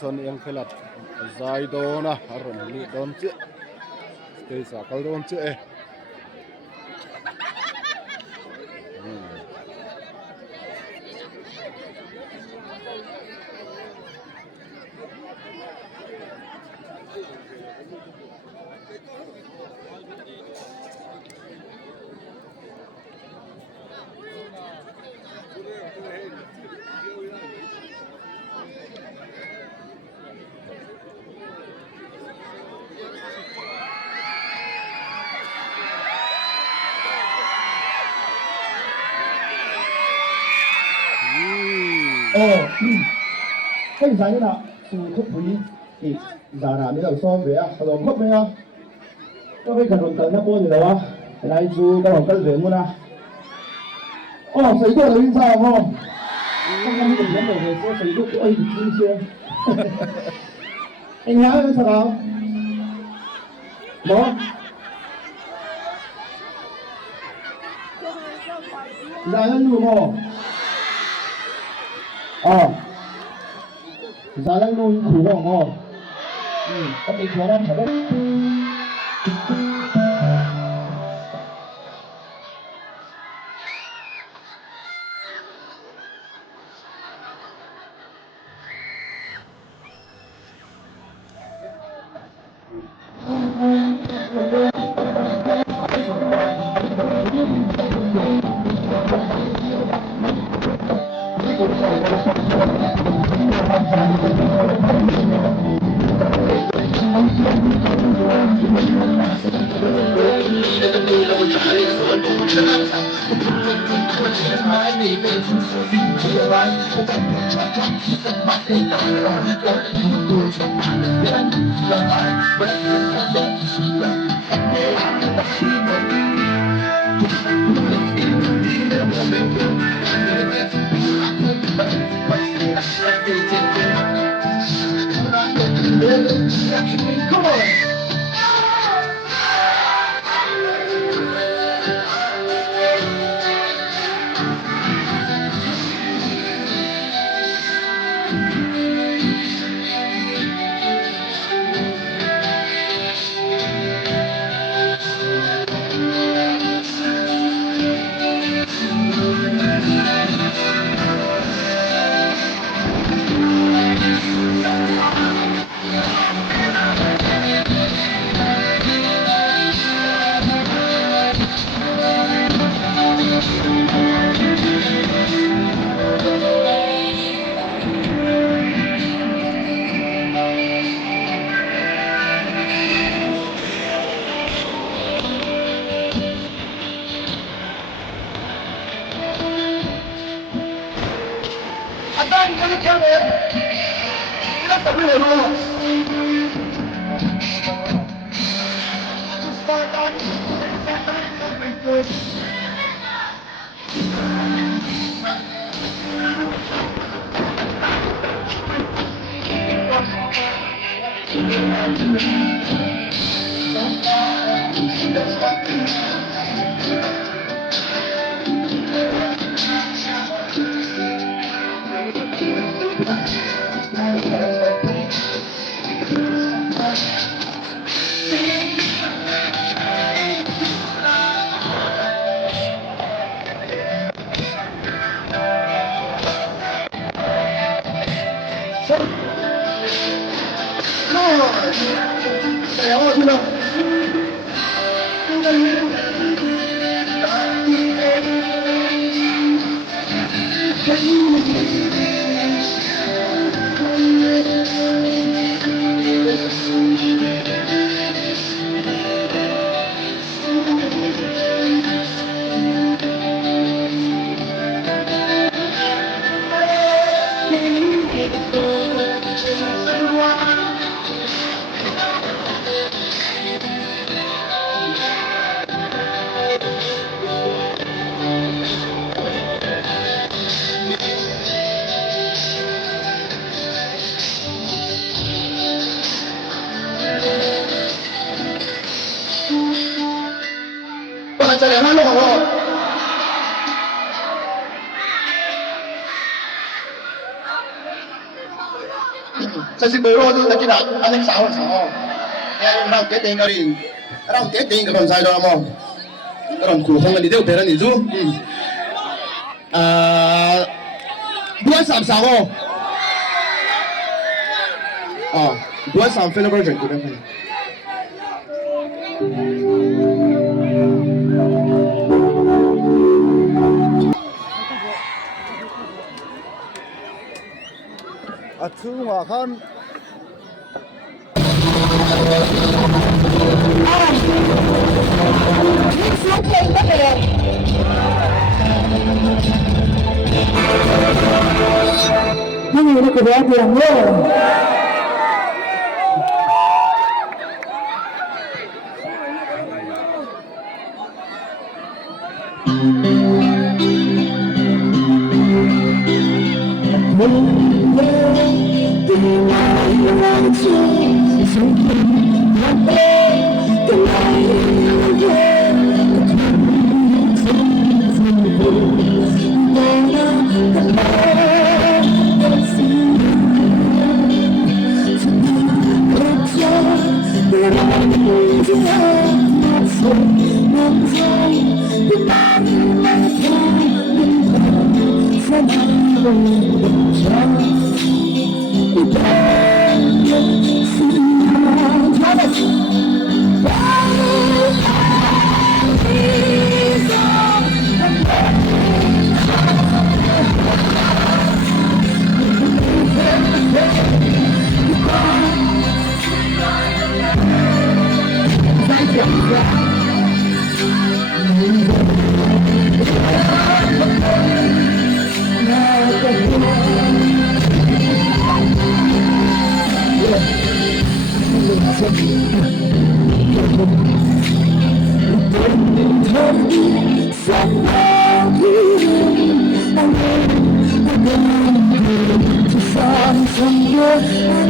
son yang khilat zai dona aron li don che stay sa kal don che cái gì là sự khốc quý thì giả là mấy đầu xóm về à, đầu khốc mấy à, có cái cần tận nó bao nhiêu đâu à, cái này chú các bạn cân về mua na, sấy đồ là như sao không? Không năm mươi điểm đầu về có sấy đồ của anh thì chưa? Anh nhá cái sao nào? Đó. Giả lên luôn không? Giả lên luôn khủ không? Các bạn thấy nó thật đấy. Come on. sa si biro tu tak kira aling sahur sahur orang keting kali orang keting kalau saya dah mau orang kurang ni dia beran itu dua sam sahur dua sam film project tu kan chung khan Ini udah kebahagiaan lo. From your